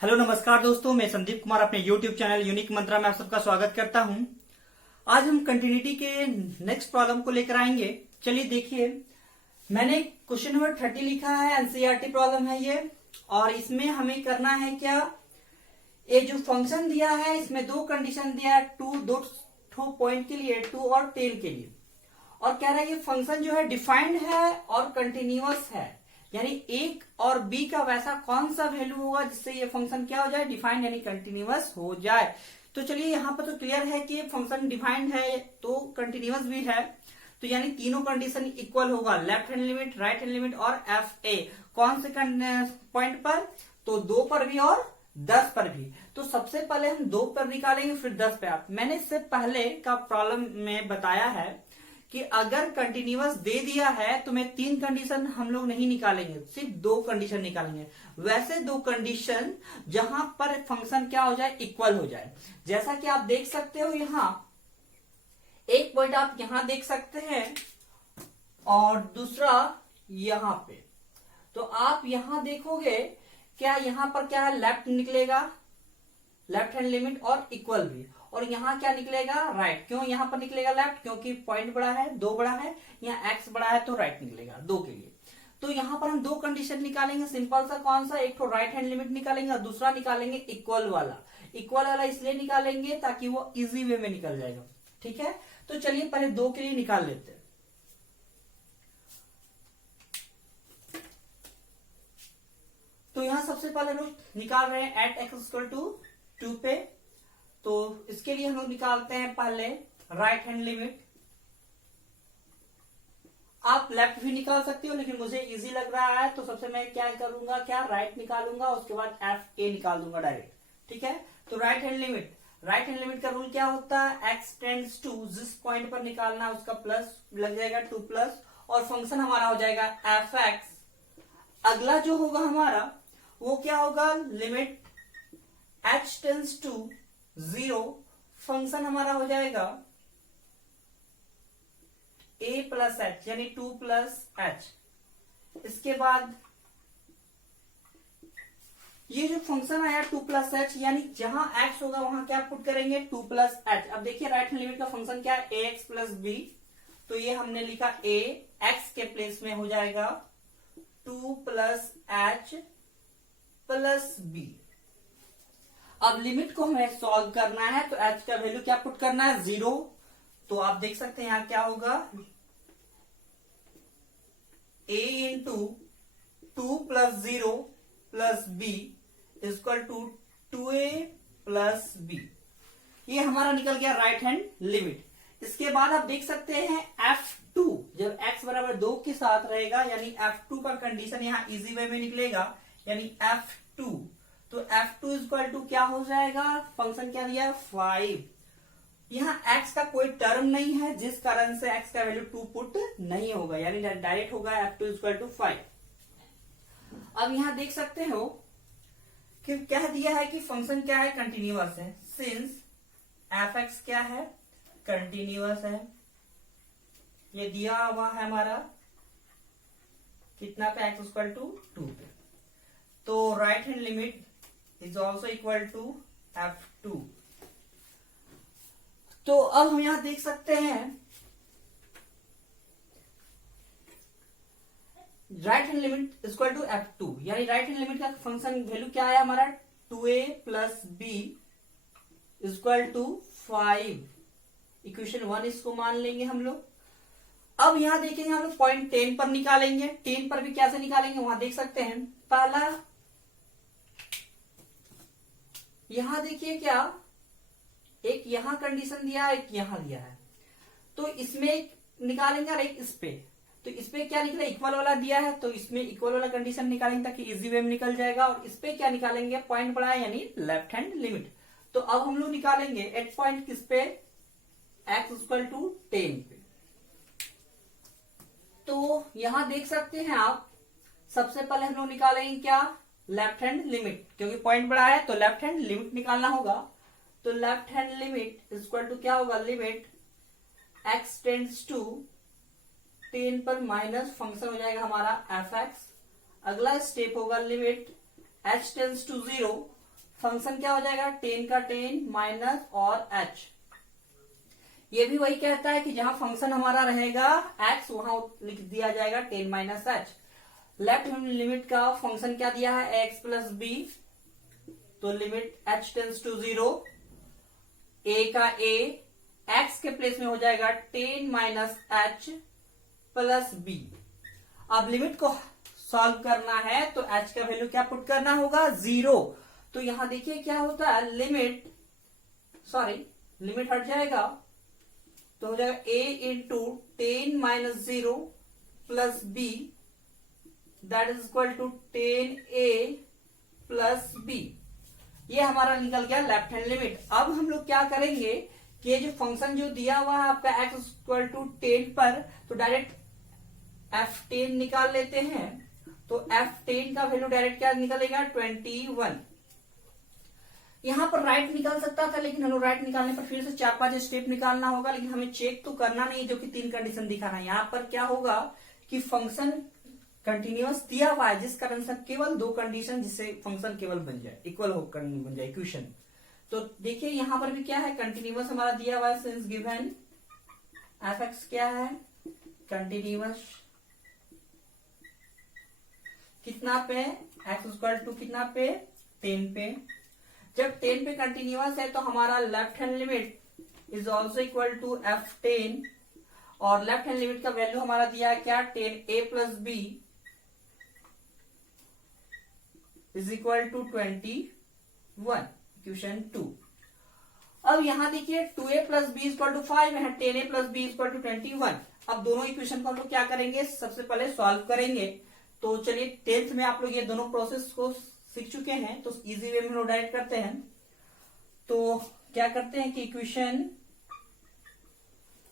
Hello नमस्कार दोस्तों, मैं संदीप कुमार अपने YouTube चैनल यूनिक मंत्रा में आप सबका स्वागत करता हूं। आज हम कंटिन्यूटी के नेक्स्ट प्रॉब्लम को लेकर आएंगे। चलिए देखिए, मैंने क्वेश्चन नंबर 30 लिखा है, एनसीईआरटी प्रॉब्लम है ये। और इसमें हमें करना है क्या, ये जो फंक्शन दिया है इसमें दो कंडीशन दिया है, दो पॉइंट के लिए 2 और 10 के लिए। और कह रहा है ये फंक्शन जो है डिफाइंड है और कंटिन्यूअस है, यानी एक और बी का वैसा कौन सा वैल्यू होगा जिससे ये फंक्शन क्या हो जाए, डिफाइंड यानी कंटिन्यूअस हो जाए। तो चलिए यहाँ पर तो क्लियर है कि फंक्शन डिफाइंड है तो कंटिन्यूअस भी है, तो यानी तीनों कंडीशन इक्वल होगा, left hand limit, right hand limit और एफ ए। कौन से पॉइंट पर, तो 2 पर भी और 10 पर भी। तो सबसे पहले हम 2 पर निकालेंगे फिर 10 पे। आप मैंने इससे पहले का प्रॉब्लम में बताया है कि अगर कंटिन्यूअस दे दिया है तो मैं 3 कंडीशन हम लोग नहीं निकालेंगे, सिर्फ 2 कंडीशन निकालेंगे। वैसे 2 कंडीशन जहां पर फंक्शन क्या हो जाए, इक्वल हो जाए। जैसा कि आप देख सकते हो यहां एक पॉइंट आप यहां देख सकते हैं और दूसरा यहां पे। तो आप यहां देखोगे क्या यहां पर क्या है, लेफ्ट निकलेगा, लेफ्ट हैंड लिमिट और इक्वल भी। और यहाँ क्या निकलेगा, राइट। क्यों यहाँ पर निकलेगा लेफ्ट, क्योंकि पॉइंट बड़ा है, 2 बड़ा है, यहाँ एक्स बड़ा है तो राइट निकलेगा 2 के लिए। तो यहाँ पर हम 2 कंडीशन निकालेंगे, सिंपल सा। कौन सा, एक तो राइट हैंड लिमिट निकालेंगे और दूसरा निकालेंगे इक्वल वाला। इक्वल वाला इसलिए निकालेंगे ताकि वो इजी वे में निकल जाएगा, ठीक है। तो चलिए पहले 2 के लिए निकाल लेते हैं। तो यहां सबसे पहले हम निकाल रहे हैं एट एक्स इक्वल टू 2 पे। तो इसके लिए हम लोग निकालते हैं पहले राइट हैंड लिमिट। आप लेफ्ट भी निकाल सकते हो, लेकिन मुझे इजी लग रहा है तो सबसे मैं क्या करूंगा, क्या राइट निकालूंगा, उसके बाद एफ ए निकाल दूंगा डायरेक्ट, ठीक है। तो right hand limit, right hand limit का रूल क्या होता है, एक्स टेंड्स टू, जिस पॉइंट पर निकालना है उसका प्लस लग जाएगा 2 प्लस, और फंक्शन हमारा हो जाएगा एफ एक्स। अगला जो होगा हमारा वो क्या होगा, limit h tends to 0, function हमारा हो जाएगा a प्लस एच, यानी 2 प्लस एच। इसके बाद ये जो फंक्शन आया 2 प्लस एच, यानी जहां x होगा वहां क्या पुट करेंगे, 2 प्लस एच। अब देखिए राइट हैंड लिमिट का फंक्शन क्या है, ax प्लस बी। तो ये हमने लिखा a, x के प्लेस में हो जाएगा 2 प्लस एच प्लस बी। अब लिमिट को हमें सॉल्व करना है तो h का वैल्यू क्या पुट करना है, 0। तो आप देख सकते हैं यहां क्या होगा, a into 2 plus 0 plus b equal to 2a plus b। ये हमारा निकल गया राइट हैंड लिमिट। इसके बाद आप देख सकते हैं f2, जब x बराबर 2 के साथ रहेगा, यानी f2 का कंडीशन यहां इजी वे में निकलेगा, यानी f2। तो f2 इक्वल टू क्या हो जाएगा, फंक्शन क्या दिया 5। यहाँ x का कोई टर्म नहीं है, जिस कारण से x का वैल्यू 2 पुट नहीं होगा, यानी डायरेक्ट होगा f2 इक्वल टू 5। अब यहाँ देख सकते हो कि क्या दिया है कि फंक्शन क्या है, कंटिन्यूअस है। सिंस f(x) क्या है, कंटिन्यूअस है। ये दिया हुआ है हमारा कितना पे, x इक्वल टू 2 पे। तो right hand limit is also equal to f2। तो अब हम यहां देख सकते हैं right hand limit equal to f2, यानी राइट हैंड लिमिट का फंक्शन वैल्यू क्या है हमारा, 2a plus b equal to 5। Equation 1 इसको मान लेंगे हम लोग। अब यहां देखेंगे हम लोग पॉइंट 10 पर निकालेंगे। 10 पर भी कैसे निकालेंगे, वहां देख सकते हैं। पहला यहां देखिए क्या, एक यहां कंडीशन दिया है, एक यहां दिया है। तो इसमें निकालेंगे और एक इस पे। तो इस पे क्या निकला, इक्वल वाला दिया है तो इसमें इक्वल वाला कंडीशन निकालेंगे ताकि इजी वे में निकल जाएगा। और इस पे क्या निकालेंगे, पॉइंट बड़ा है यानी लेफ्ट हैंड लिमिट। तो अब हम लोग निकालेंगे एट पॉइंट किस पे, x इक्वल टू 10 पे। तो यहां देख सकते हैं आप, सबसे पहले हम लोग निकालेंगे क्या, लेफ्ट हैंड लिमिट, क्योंकि पॉइंट बड़ा है तो लेफ्ट हैंड लिमिट निकालना होगा। तो left hand limit equal to क्या होगा, लिमिट x टेंड्स टू 10 पर माइनस फंक्शन हो जाएगा हमारा f(x). अगला स्टेप होगा limit h tends to 0 function क्या हो जाएगा, 10 का 10 माइनस और h। ये भी वही कहता है कि जहां फंक्शन हमारा रहेगा x वहां लिख दिया जाएगा 10 minus h। Left hand limit का फंक्शन क्या दिया है, x प्लस बी, तो limit h tends to 0, a का a x के प्लेस में हो जाएगा 10 माइनस h प्लस बी। अब लिमिट को सॉल्व करना है तो h का वैल्यू क्या पुट करना होगा, 0। तो यहां देखिए क्या होता है, लिमिट हट जाएगा तो हो जाएगा a into 10 minus 0 plus b, that is equal to 10a plus b. ये हमारा निकल गया लेफ्ट हैंड लिमिट। अब हम लोग क्या करेंगे कि जो फंक्शन जो दिया हुआ है आपका x इक्वल टू 10 पर, तो डायरेक्ट f10 निकाल लेते हैं। तो f10 का वैल्यू डायरेक्ट क्या निकलेगा, 21। यहां पर राइट निकाल सकता था, लेकिन हम लोग राइट निकालने पर फिर से 4-5 स्टेप निकालना होगा, लेकिन हमें चेक तो करना नहीं जो कि 3 कंडीशन दिखाना है। यहाँ पर क्या होगा कि फंक्शन कंटिन्यूअस दिया हुआ है, जिस कारण से केवल 2 कंडीशन जिससे फंक्शन केवल बन जाए, इक्वल हो बन जाए इक्वेशन। तो देखिए यहां पर भी क्या है, कंटिन्यूअस हमारा दिया हुआ है, सिंस गिवन एफ एक्स क्या है, कंटिन्यूअस कितना पे, एक्स इक्वल टू कितना पे, 10 पे। जब 10 पे कंटिन्यूअस है तो हमारा left hand limit is also equal to f10, और लेफ्ट हैंड लिमिट का वैल्यू हमारा दिया है क्या, 10a plus b is equal to 21, equation 2। अब यहां देखिए 2a plus b equal to 5 है, 10a plus b equal to 21। अब दोनों इक्वेशन को हम लोग क्या करेंगे, सबसे पहले सॉल्व करेंगे। तो चलिए 10th में आप लोग ये दोनों प्रोसेस को सीख चुके हैं, तो इजी वे में लोग डायरेक्ट करते हैं। तो क्या करते हैं कि इक्वेशन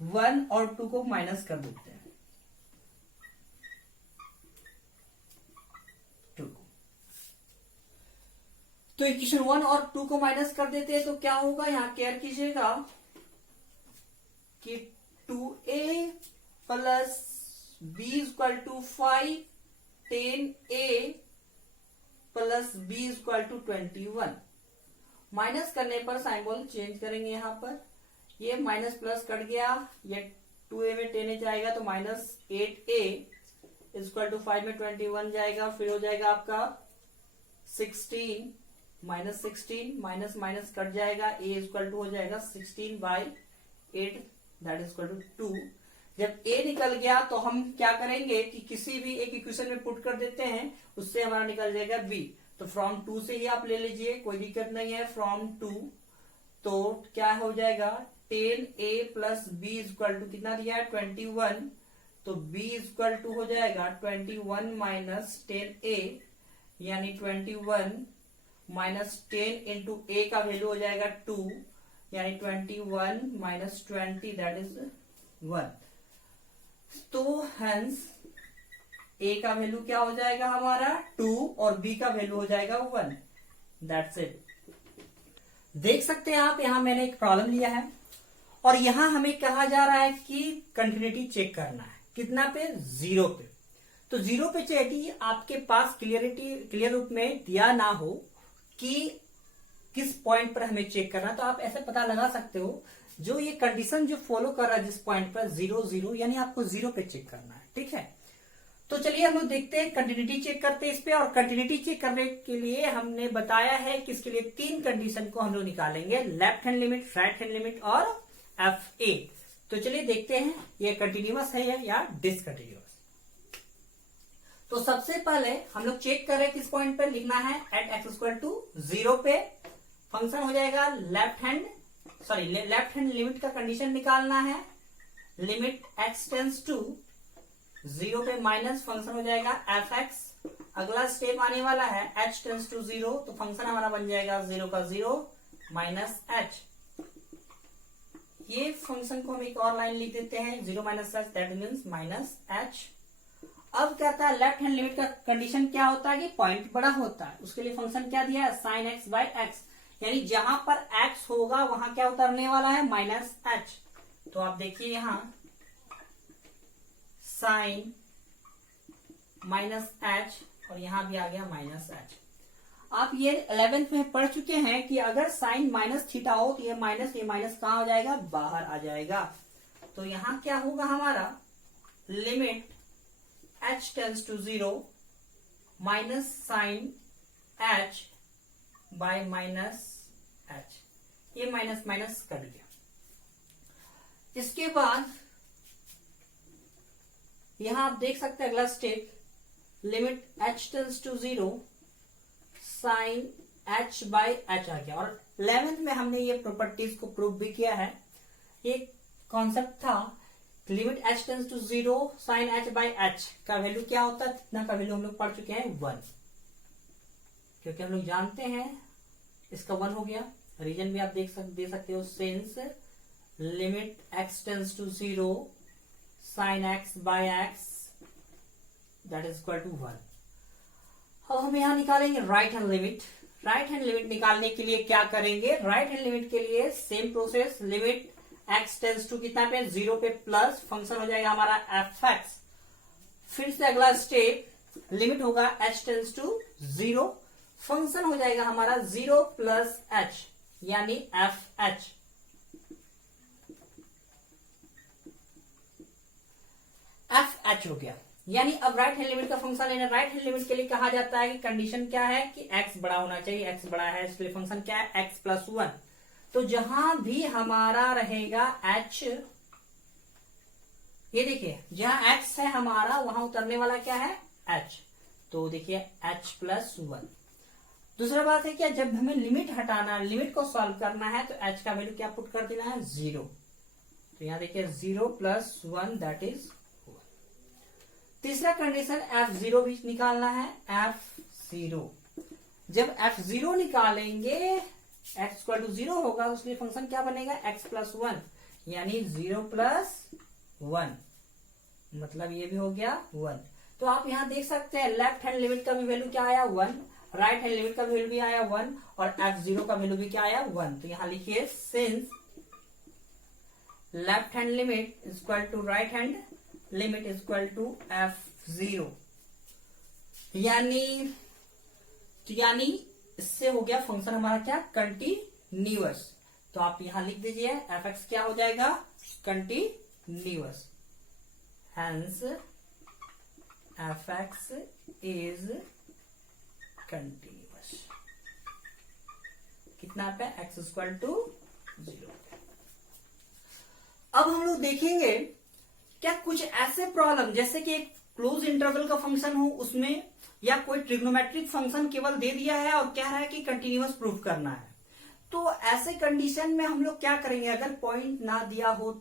1 और 2 को माइनस कर देते हैं, 2 को। तो इक्वेशन 1 और 2 को माइनस कर देते हैं तो क्या होगा, यहां केयर कीजिएगा कि 2a plus b equal to 5, 10a plus b equal to 21। Minus करने पर सिंबल चेंज करेंगे, यहां पर ये माइनस प्लस कट गया, ये 2a में 10a जाएगा तो माइनस 8a इक्वल टू 5 में 21 जाएगा, फिर हो जाएगा आपका 16 माइनस 16, माइनस माइनस कट जाएगा, a इक्वल टू हो जाएगा 16 by 8 that is equal to 2। जब a निकल गया तो हम क्या करेंगे कि किसी भी एक इक्वेशन में पुट कर देते हैं, उससे हमारा निकल जाएगा b। तो फ्रॉम 2 से ही आप ले लीजिए, कोई दिक्कत नहीं है, फ्रॉम 2। तो क्या हो जाएगा, 10a plus b equal to कितना दिया है, 21। तो b इक्वल टू हो जाएगा 21 माइनस 10a, यानी 21 माइनस 10 इंटू a का वैल्यू हो जाएगा 2, यानी 21 माइनस 20 दैट इज 1। तो हेंस a का वैल्यू क्या हो जाएगा हमारा 2 और b का वैल्यू हो जाएगा 1, दैट्स इट। देख सकते हैं आप, यहां मैंने एक प्रॉब्लम लिया है और यहां हमें कहा जा रहा है कि कंटिन्यूटी चेक करना है, कितना पे, 0 पे। तो 0 पे चाहिए आपके पास क्लियर रूप में दिया ना हो कि किस पॉइंट पर हमें चेक करना, तो आप ऐसे पता लगा सकते हो जो ये कंडीशन जो फॉलो कर रहा है जिस पॉइंट पर 0 0, यानी आपको 0 पे चेक करना है, ठीक है। तो चलिए हम लोग देखते हैं, कंटिन्यूटी चेक करते हैं इस पे। और कंटिन्यूटी चेक करने के लिए हमने बताया है कि इसके लिए 3 कंडीशन को हम लोग निकालेंगे, left hand limit, right hand limit और FA। तो चलिए देखते हैं ये कंटिन्यूअस है या डिसकंटिन्यूअस। तो सबसे पहले हम लोग चेक कर रहे हैं किस पॉइंट पे, लिखना है एट एक्स इक्वल टू 0 पे फंक्शन हो जाएगा लेफ्ट हैंड लिमिट का कंडीशन निकालना है, लिमिट x टेंस टू 0 पे माइनस फंक्शन हो जाएगा f(x). अगला स्टेप आने वाला है h टेंस टू 0, तो फंक्शन हमारा बन जाएगा 0 का 0 माइनस h। ये फंक्शन को हम एक और लाइन लिख देते हैं, 0 minus h that means minus h। अब कहता है लेफ्ट हैंड लिमिट का कंडीशन क्या होता है कि पॉइंट बड़ा होता है, उसके लिए फंक्शन क्या दिया है, साइन x बाई एक्स, यानी जहां पर x होगा वहां क्या उतरने वाला है, माइनस h। तो आप देखिए यहां साइन माइनस h और यहां भी आ गया माइनस h। आप ये 11th में पढ़ चुके हैं कि अगर साइन माइनस थीटा हो तो ये माइनस कहां हो जाएगा, बाहर आ जाएगा। तो यहां क्या होगा हमारा, limit h tends to 0 minus sine h by minus h, ये माइनस माइनस कट गया। इसके बाद यहां आप देख सकते हैं अगला step, limit h tends to 0 sine h by h आ गया। और 11th में हमने ये प्रॉपर्टीज को प्रूव भी किया है। ये कॉन्सेप्ट था limit h tends to 0 sine h by h का वैल्यू क्या होता है, इतना का वैल्यू हम लोग पढ़ चुके हैं 1, क्योंकि हम लोग जानते हैं इसका 1 हो गया। रीजन भी आप दे सकते हो, since limit x tends to 0 sine x by x that is equal to 1। अब हम यहां निकालेंगे right hand limit. Right hand limit निकालने के लिए क्या करेंगे, राइट हैंड लिमिट के लिए same process, limit x tends to कितना पे 0 पे प्लस फंक्शन हो जाएगा हमारा fx। फिर से अगला स्टेप, लिमिट होगा h टेंड्स टू 0, फंक्शन हो जाएगा हमारा 0 प्लस h यानी fh। fh हो गया, यानी अब राइट हैंड लिमिट का फंक्शन लेना। राइट हैंड लिमिट के लिए कहा जाता है कि कंडीशन क्या है कि x बड़ा होना चाहिए, x बड़ा है, इसलिए फंक्शन क्या है x प्लस 1। तो जहां भी हमारा रहेगा h, ये देखिए जहां x है हमारा वहां उतरने वाला क्या है h, तो देखिए h प्लस 1। दूसरा बात है क्या, जब हमें लिमिट हटाना, लिमिट को सॉल्व करना है तो h का वैल्यू क्या पुट कर देना है 0। तो यहां देखिए 0 प्लस 1 दैट इज 1। तीसरा कंडीशन f0 भी निकालना है, f0। जब f0 निकालेंगे x इक्वल टू 0 होगा, उसके लिए फंक्शन क्या बनेगा x प्लस 1 यानी 0 प्लस 1, मतलब ये भी हो गया 1। तो आप यहां देख सकते हैं लेफ्ट हैंड लिमिट का भी वैल्यू क्या आया 1, राइट हैंड लिमिट का वैल्यू भी आया 1 और f0 का वैल्यू भी क्या आया 1। तो यहां लिखिए since left hand limit is equal to right hand limit is equal to f0, यानी इससे हो गया फंक्शन हमारा क्या कंटिन्यूअस। तो आप यहां लिख दीजिए fx क्या हो जाएगा continuous, hence fx is continuous. कितना पे x इक्वल टू 0। अब हम लोग देखेंगे क्या कुछ ऐसे प्रॉब्लम जैसे कि एक क्लोज इंटरवल का फंक्शन हो उसमें, या कोई ट्रिग्नोमेट्रिक फंक्शन केवल दे दिया है और कह रहा है कि कंटिन्यूअस प्रूफ करना है। तो ऐसे कंडीशन में हम लोग क्या करेंगे, अगर पॉइंट ना दिया हो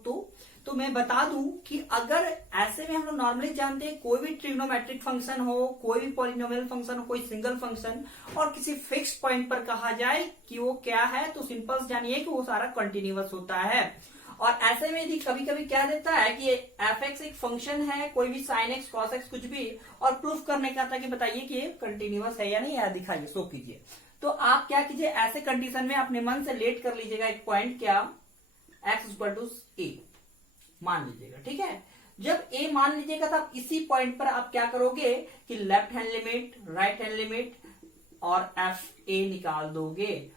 तो मैं बता दूं कि अगर ऐसे में हम लोग नॉर्मली जानते हैं कोई भी ट्रिग्नोमेट्रिक फंक्शन हो, कोई भी पॉलिनोमियल फंक्शन हो, कोई सिंगल फंक्शन और किसी फिक्स पॉइंट पर कहा जाए कि वो क्या है, तो सिंपल जानिए कि वो सारा कंटिन्यूअस होता है। और ऐसे में यदि कभी कभी क्या देता है कि fx एक फंक्शन है, कोई भी sin x cos x कुछ भी, और प्रूफ करने का था कि बताइए कि ये कंटिन्यूअस है या नहीं, या दिखाइए, शो कीजिए। तो आप क्या कीजिए, ऐसे कंडीशन में अपने मन से लेट कर लीजिएगा एक पॉइंट, क्या x इक्वल टू a मान लीजिएगा, ठीक है। जब a मान लीजिएगा तो आप इसी पॉइंट पर आप क्या करोगे कि left hand limit, right hand limit और fa निकाल दोगे,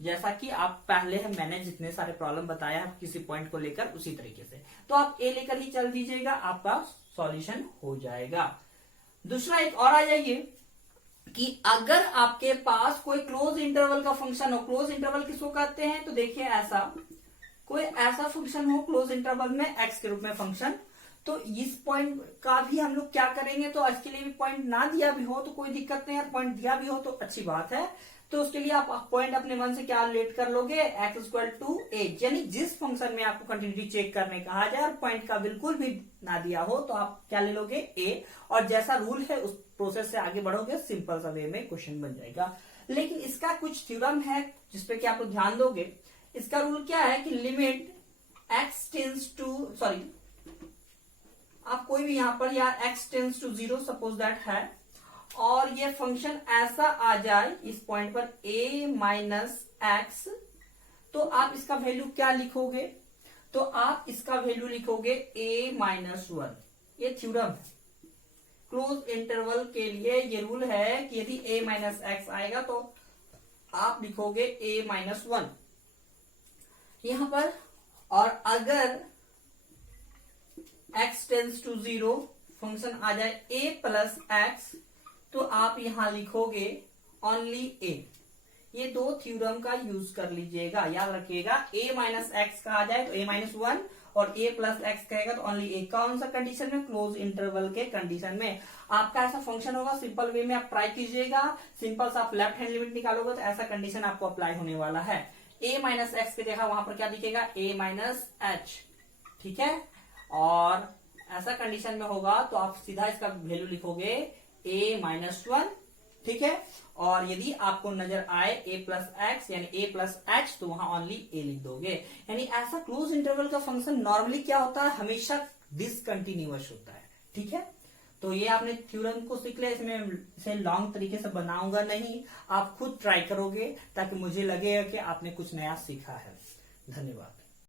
जैसा कि आप पहले मैंने जितने सारे प्रॉब्लम बताया है किसी पॉइंट को लेकर उसी तरीके से। तो आप a लेकर ही चल दीजिएगा, आपका सॉल्यूशन हो जाएगा। दूसरा एक और आ जाइए कि अगर आपके पास कोई क्लोज इंटरवल का फंक्शन हो, क्लोज इंटरवल किसको कहते हैं, तो देखिए ऐसा कोई ऐसा फंक्शन हो क्लोज इंटरवल में x के रूप में फंक्शन, तो इस पॉइंट का भी हम लोग क्या करेंगे, तो इसके लिए भी पॉइंट ना दिया भी हो तो कोई दिक्कत नहीं है, पॉइंट दिया भी हो तो अच्छी बात है। तो उसके लिए आप पॉइंट अपने मन से क्या रिलेट कर लोगे, x इक्वल टू a, यानी जिस फंक्शन में आपको कंटिन्यूटी चेक करने कहा जाए और पॉइंट का बिल्कुल भी ना दिया हो तो आप क्या ले लोगे a, और जैसा रूल है उस प्रोसेस से आगे बढ़ोगे, सिंपल सा वे में क्वेश्चन बन जाएगा। लेकिन इसका कुछ थ्योरम है जिसपे कि आप लोग ध्यान दोगे। इसका रूल क्या है कि limit x tends to, sorry आप कोई भी यहां पर या x tends to 0 suppose that है, और ये फंक्शन ऐसा आ जाए इस पॉइंट पर a माइनस एक्स, तो आप इसका वैल्यू क्या लिखोगे, तो आप इसका वैल्यू लिखोगे a माइनस 1। ये थ्योरम है, क्लोज इंटरवल के लिए ये रूल है कि यदि a माइनस एक्स आएगा तो आप लिखोगे a माइनस वन यहां पर, और अगर x टेंस टू 0 फंक्शन आ जाए a प्लस एक्स तो आप यहां लिखोगे ओनली a। ये दो थ्योरम का यूज कर लीजिएगा, याद रखिएगा। a माइनस एक्स का आ जाए तो a माइनस वन और a प्लस एक्स कहेगा तो ओनली a। कौन सा कंडीशन में? क्लोज इंटरवल के कंडीशन में आपका ऐसा फंक्शन होगा। सिंपल वे में आप ट्राई कीजिएगा, सिंपल सा आप लेफ्ट हैंड लिमिट निकालोगे तो ऐसा कंडीशन आपको अप्लाई होने वाला है। a माइनस एक्स की जगह वहां पर क्या दिखेगा? a माइनस एच, ठीक है। और ऐसा कंडीशन में होगा तो आप सीधा इसका वैल्यू लिखोगे a माइनस वन, ठीक है। और यदि आपको नजर आए a प्लस एक्स यानी a प्लस एच तो वहां ओनली a लिख दोगे। यानी ऐसा क्लोज इंटरवल का फंक्शन नॉर्मली क्या होता है? हमेशा डिसकंटिन्यूअस होता है, ठीक है। तो ये आपने थ्योरम को सीख लिया, इसमें इसे लॉन्ग तरीके से बनाऊंगा नहीं, आप खुद ट्राई करोगे ताकि मुझे लगेगा कि आपने कुछ नया सीखा है। धन्यवाद।